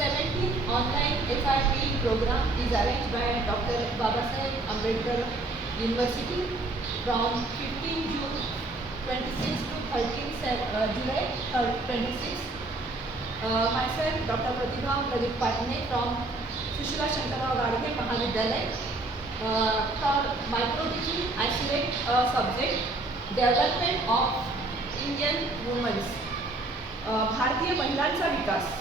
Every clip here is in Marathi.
17th online FIP program is arranged by Dr. Babasaheb Ambedkar University from 15 June 26 to 13 July 26. Myself, Dr. Pratibha Pradeep Patne from Sushila Shankarao Gadge Mahavidyalay. For micro-teaching, I select a subject, Development of Indian Women. भारतीय महिलांचा विकास.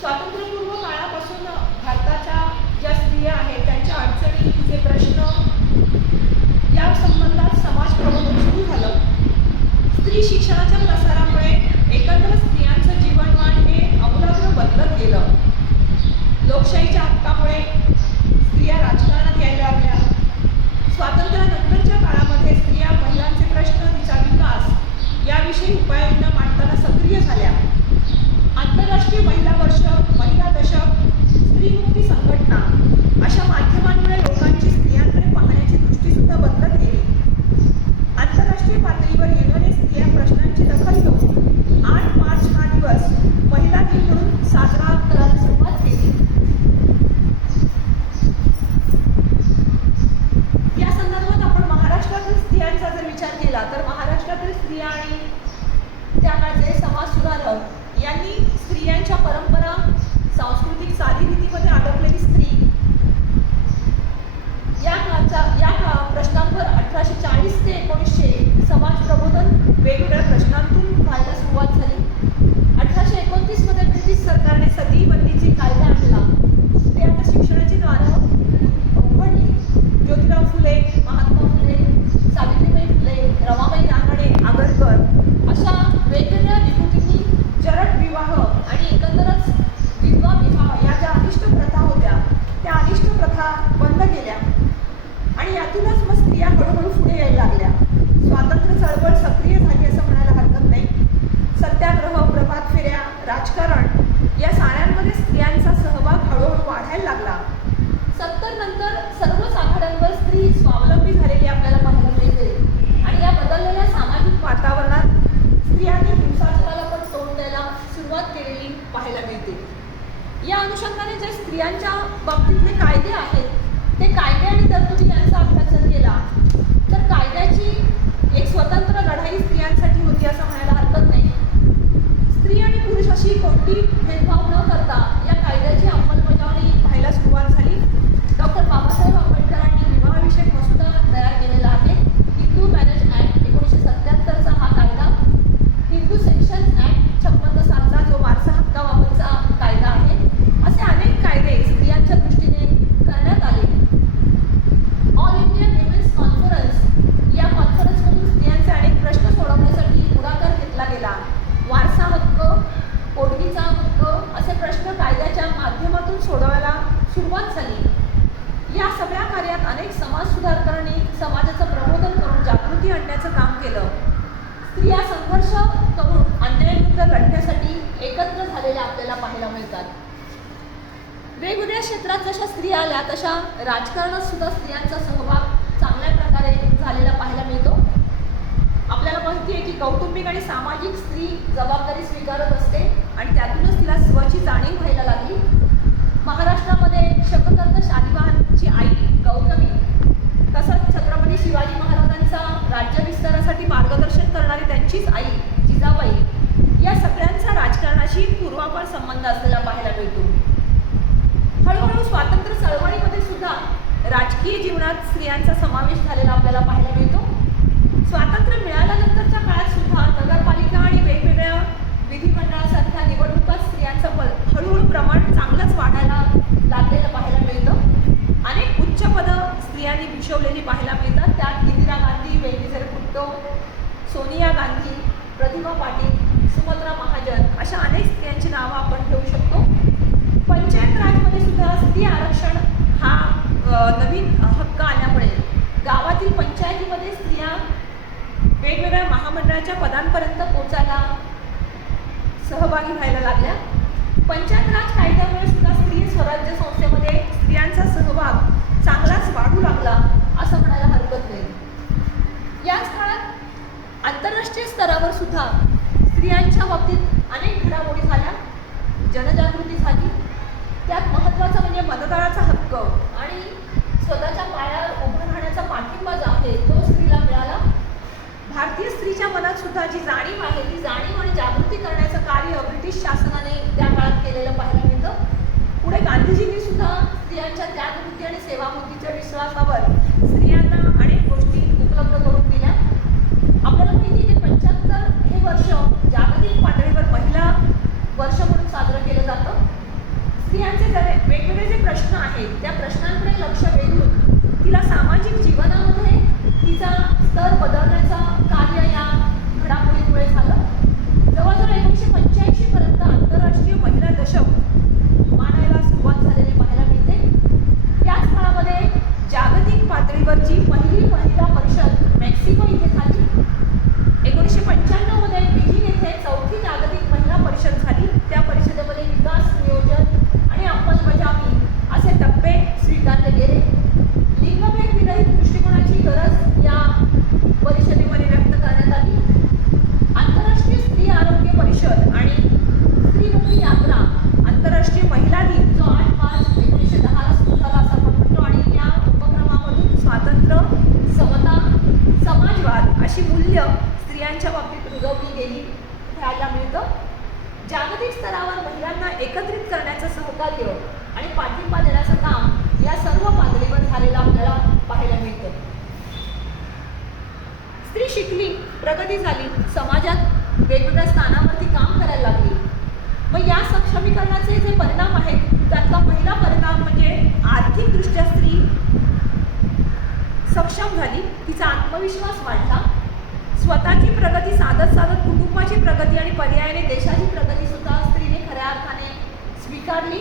स्वातंत्र्यपूर्व काळापासून भारताच्या ज्या स्त्रिया आहेत त्यांच्या अडचणी, तिचे प्रश्न या संबंधात समाज प्रबोधन सुरू झालं. स्त्री शिक्षणाच्या प्रसारामुळे एकंदर स्त्रियांचं जीवनमान हे आमूलाग्र बदलत गेलं. लोकशाहीच्या हक्कामुळे स्त्रिया राजकारणात यायला लागल्या. स्वातंत्र्यानंतरच्या काळामध्ये स्त्रिया महिलांचे प्रश्न, तिचा विकास याविषयी उपाययोजना मांडताना सक्रिय झाल्या. आंतरराष्ट्रीय महिला वर्ष, महिला दशक, स्त्रीमुक्ती संघटना अशा माध्यमांमुळे लोकांची स्त्रियांकडे पाहण्याची दृष्टी सुद्धा बदलत गेली. आंतरराष्ट्रीय पातळीवर युएनने स्त्रिया प्रश्नांची दखल घेऊन 8 मार्च हा दिवस महिला दिन म्हणून साजरा करायला सुरुवात केली. या संदर्भात आपण महाराष्ट्रातील स्त्रियांचा जर विचार केला तर महाराष्ट्रातील स्त्रिया आणि त्या काळचे समाज सुधारक यांनी स्त्रियांच्या परंपरा, सांस्कृतिक चालीरीतीमध्ये अडकलेली स्त्री या प्रश्नांवर 1840 ते 1900 समाज प्रबोधन वेगवेगळ्या प्रश्नांतून व्हायला सुरुवात झाली. 1829 मध्ये ब्रिटिश सरकारने सती बंदीची कायदा आणला. ते आता शिक्षणाची दारं उघडली. ज्योतिराव फुले, महात्मा फुले, सावित्रीबाई फुले, रमाबाई रानडे, आगरकर अशा वेगवेगळ्या विभूतींनी जरट विवाह आणि एकंदरच विधवा विवाह या ज्या अनिष्ट प्रथा होत्या त्या अनिष्ट प्रथा बंद केल्या आणि यातूनच मग स्त्रिया हळूहळू पुढे यायला लागल्या. स्वातंत्र्य चळवळ सक्रिय झाली असं म्हणायला हरकत नाही. सत्याग्रह, प्रभात फेऱ्या, राजकारण या साऱ्यांमध्ये स्त्रियांचा सहभाग हळूहळू वाढायला लागला. 70 नंतर सर्वच आघाड्यांवर स्त्री स्वावलंबी झालेली आपल्याला पाहायला मिळते आणि या बदललेल्या सामाजिक वातावरणात स्त्रियांनी हिंसाचाराला पण तोंड द्यायला सुरुवात केलेली पाहायला मिळते. या अनुषंगाने जे स्त्रियांच्या बाबतीतले कायदे आहेत ते कायदे आणि तरतुदी यांचा अभ्यास जर केला तर कायद्याची एक स्वतंत्र लढाई स्त्रियांसाठी होती असं म्हणायला हरकत नाही. स्त्री आणि पुरुष अशी कोणती भेदभाव न करता या कायद्याची अंमलबजावणी व्हायला सुरुवात झाली. डॉक्टर बाबासाहेब आंबेडकरांनी विवाहविषयक मसुदा तयार केलेला आहे. हिंदू मॅरेज ॲक्ट 1977चा हा कायदा, हिंदू सेक्शन ॲक्ट 56 जो वारसा हक्काबाबतचा कायदा आहे, असे अनेक कायदे स्त्रियांच्या दृष्टीने करण्यात आले. ऑल इंडिया विमेन्स कॉन्फरन्स या कॉन्फरन्समधून स्त्रियांचे अनेक प्रश्न सोडवण्यासाठी पुढाकार घेतला गेला. वारसा हक्क, पोटगीचा हक्क असे प्रश्न कायद्याच्या माध्यमातून सोडवायला सुरुवात झाली. या सगळ्या कार्यात अनेक समाज सुधारकांनी समाजाचं प्रबोधन करून जागृती आणण्याचं काम केलं. स्त्रिया संघर्ष करून अन्यायाविरुद्ध लढण्यासाठी एकत्र झालेल्या आपल्याला पाहायला मिळतात. वेगवेगळ्या क्षेत्रात जशा स्त्रिया आल्या तशा राजकारणात सुद्धा स्त्रियांचा सहभाग चांगल्या प्रकारे झालेला पाहायला मिळतो. आपल्याला माहिती आहे की कौटुंबिक आणि सामाजिक स्त्री जबाबदारी स्वीकारत असते आणि त्यातूनच तिला स्वची जाणीव व्हायला लागली. महाराष्ट्रामध्ये शककर्ता शालिवाहनची आई गौतमी, तसंच छत्रपती शिवाजी महाराजांचा राज्य विस्तारासाठी मार्गदर्शन करणारी त्यांचीच आई जिजाबाई या सगळ्यांचा राजकारणाशी पूर्वापार संबंध असलेला पाहायला मिळतो. हळूहळू स्वातंत्र्य चळवळीमध्ये सुद्धा राजकीय जीवनात स्त्रियांचा समावेश झालेला आपल्याला पाहायला मिळतो. स्वातंत्र्य मिळाल्यानंतरच्या काळात सुद्धा नगरपालिका आणि वेगवेगळ्या विधिमंडळासारख्या निवडणुकात स्त्रियांचं हळूहळू प्रमाण चांगलंच वाढायला लागलेलं पाहायला मिळतं. अनेक उच्च पदं स्त्रियांनी भूषवलेली पाहायला मिळतात. त्यात इंदिरा गांधी, बेनझीर भुट्टो, सोनिया गांधी, प्रतिभा पाटील, सुमित्रा महाजन अशा अनेक स्त्रियांची नावं आपण घेऊ शकतो. पंचायत राजमध्ये सुद्धा स्त्री आरक्षण हा नवीन हक्क आल्यामुळे गावातील पंचायतीमध्ये स्त्रिया वेगवेगळ्या महामंडळाच्या पदांपर्यंत पोहोचायला सहभागी व्हायला लागल्या. पंचायत राज कायद्यामुळे सुद्धा स्त्री स्वराज्य संस्थेमध्ये स्त्रियांचा सहभाग चांगलाच वाढू लागला असं म्हणायला हरकत नाही. याच काळात आंतरराष्ट्रीय स्तरावर सुद्धा स्त्रियांच्या बाबतीत अनेक घडामोडी झाल्या. जनजागृती झाली. त्यात महत्त्वाचा म्हणजे मतदानाचा हक्क आणि स्वतःच्या पायावर उभं राहण्याचा पाठिंबा जो आहे तो स्त्रीला मिळाला. भारतीय स्त्रीच्या मनात सुद्धा जी जाणीव आहे ती जाणीव आणि जागृती करण्याचं कार्य ब्रिटिश शासनाने त्या काळात केलेलं पाहायला मिळतं. पुढे गांधीजींनी सुद्धा स्त्रियांच्या त्यागवृत्ती आणि सेवावृत्तीच्या विश्वासावर स्त्रियांना अनेक गोष्टी उपलब्ध करून दिल्या. आपल्याला माहिती आहे की 75 हे वर्ष जागतिक पातळीवर महिला वर्ष म्हणून साजरं केलं जातं. स्त्रियांचे वेगवेगळे जे प्रश्न आहेत त्या प्रश्नांकडे लक्ष वेधून तिला सामाजिक जीवनामध्ये तिचा स्तर बदलण्याचं कार्य या घडामोडीमुळे झालं. जवळजवळ 1985 पर्यंत आंतरराष्ट्रीय महिला दशक मानायला सुरुवात झालेली पाहायला मिळते. याच काळामध्ये जागतिक पातळीवरची पहिली महिला परिषद मेक्सिको इथे झाली. 1995 मध्ये बीजिंग येथे चौथी जागतिक महिला परिषद झाली. त्या परिषदेमध्ये विकास, नियोजन आणि अंमलबजावणी असे टप्पे स्वीकारले गेले. लिंगभेद विरहित दृष्टिकोनाची गरज या परिषदेमध्ये व्यक्त करण्यात आली. आंतरराष्ट्रीय स्त्री आरोग्य परिषद आणि स्त्रीमुखी यात्रा, आंतरराष्ट्रीय महिला दिन जो 8 मार्च 1910 ला सुरू झाला असं आपण म्हणतो आणि या उपक्रमामधून स्वातंत्र्य, समता, समाजवाद अशी मूल्य स्त्रियांच्या बाबतीत रुजवली गेली पाहायला मिळतं. जागतिक स्तरावर महिलांना एकत्रित करण्याचं सहकार्य आणि पाठिंबा देण्याचं काम या सर्व पातळीवर झालेलं आपल्याला पाहायला मिळतं. स्त्री शिकली, प्रगती झाली, समाजात वेगवेगळ्या स्थानावरती काम करायला लागली. मग या सक्षमीकरणाचे जे परिणाम आहेत त्यातला पहिला परिणाम म्हणजे आर्थिकदृष्ट्या स्त्री सक्षम झाली, तिचा आत्मविश्वास वाढला. स्वतःची प्रगती साधत साधत कुटुंबाची प्रगती आणि पर्यायाने देशाची प्रगती सुद्धा स्त्रीने खऱ्या अर्थाने स्वीकारली.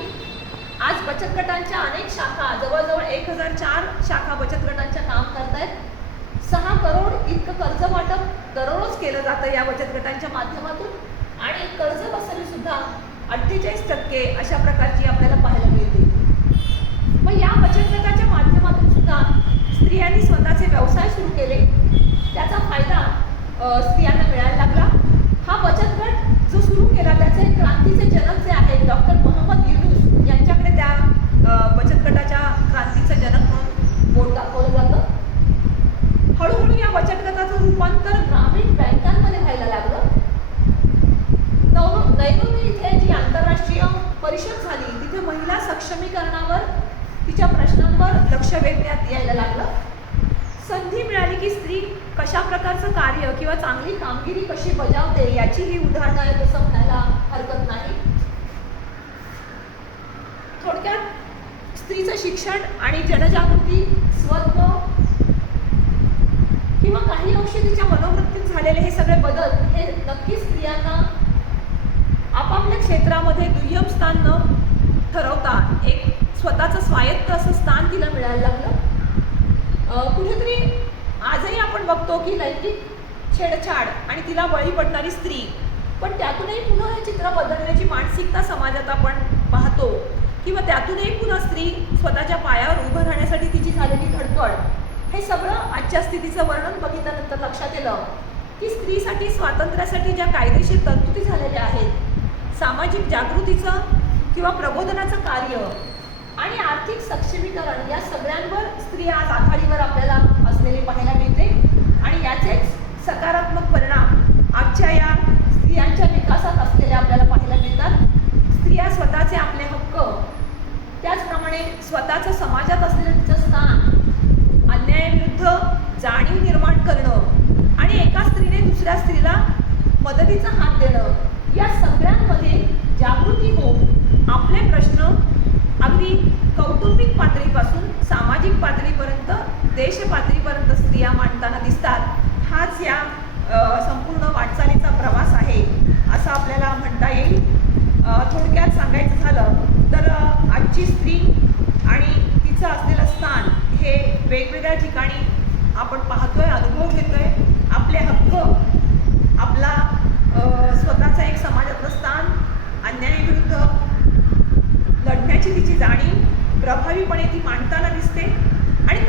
आज बचत गटांच्या अनेक शाखा, जवळजवळ 1004 शाखा बचत गटांच्या काम करतायत. 6 करोड इतकं कर्ज वाटप दररोज केलं जातं या बचत गटांच्या माध्यमातून आणि कर्ज वसुली सुद्धा 48% अशा प्रकारची आपल्याला पाहायला मिळते. मग या बचत गटाच्या माध्यमातून सुद्धा स्त्रियांनी स्वतःचे व्यवसाय सुरू केले. त्याचा फायदा स्त्रियांना मिळायला लागला. हा बचत गट जो सुरू केला त्याचे क्रांतीचे जनक जे आहेत डॉक्टर मोहम्मद युनूस यांच्याकडे त्या बचत गटाच्या क्रांतीचं जनक म्हणून बोट दाखवलं जातं. हळूहळू या बचत गटाचं रूपांतर ग्रामीण बँकांमध्ये व्हायला लागलं. नैरोबी इथे जी आंतरराष्ट्रीय परिषद झाली तिथे महिला सक्षमीकरणावर, तिच्या प्रश्नांवर लक्ष वेधण्यात यायला लागलं. संधी मिळाली की स्त्री कशा प्रकारचं कार्य किंवा चांगली कामगिरी कशी बजावते याची ही उदाहरणं आहेत असं म्हणायला हरकत नाही. थोडक्यात स्त्रीचं शिक्षण आणि जनजागृती, स्वत्व किंवा काही अंशी तिच्या मनोवृत्तीत झालेले हे सगळे बदल हे नक्कीच स्त्रियांना आपापल्या क्षेत्रामध्ये दुय्यम स्थान न ठरवता एक स्वतःचं स्वायत्त असं स्थान तिला मिळायला लागलं. कुठेतरी आजही आपण बघतो की लैंगिक छेडछाड आणि तिला बळी पडणारी स्त्री, पण त्यातूनही पुन्हा हे चित्र बदलण्याची मानसिकता समाजात आपण पाहतो किंवा त्यातूनही पुन्हा स्त्री स्वतःच्या पायावर उभं राहण्यासाठी तिची झालेली धडपड, हे सगळं आजच्या स्थितीचं वर्णन बघितल्यानंतर लक्षात येतं की स्त्रीसाठी स्वातंत्र्यासाठी ज्या कायदेशीर तरतुदी झालेल्या आहेत, सामाजिक जागृतीचं किंवा प्रबोधनाचं कार्य आणि आर्थिक सक्षमीकरण या सगळ्यांवर स्त्री आज आघाडीवर आपल्याला असलेले पाहायला मिळते आणि याचेच सकारात्मक परिणाम आजच्या या स्त्रियांच्या विकासात असलेले आपल्याला पाहायला मिळतात. स्त्रिया स्वतःचे आपले हक्क, त्याचप्रमाणे स्वतःचं समाजात असलेलं तिचं स्थान, अन्यायाविरुद्ध जाणीव निर्माण करणं आणि एका स्त्रीने दुसऱ्या स्त्रीला मदतीचा हात देणं, या सगळ्यांमध्ये जागृती होऊन आपले प्रश्न अगदी कौटुंबिक पातळीपासून सामाजिक पातळीपर्यंत, देश पातळीपर्यंत स्त्रिया मांडताना दिसतात. हाच या संपूर्ण वाटचालीचा प्रवास आहे असं आपल्याला म्हणता येईल. थोडक्यात सांगायचं झालं तर आजची स्त्री आणि तिचं असलेलं स्थान हे वेगवेगळ्या ठिकाणी आपण पाहतोय, अनुभव घेतोय. आपले हक्क, आपला स्वतःचं एक समाजातलं स्थान, अन्यायाविरुद्ध लढण्याची तिची जाणीव प्रभावीपणे ती मांडताना दिसते आणि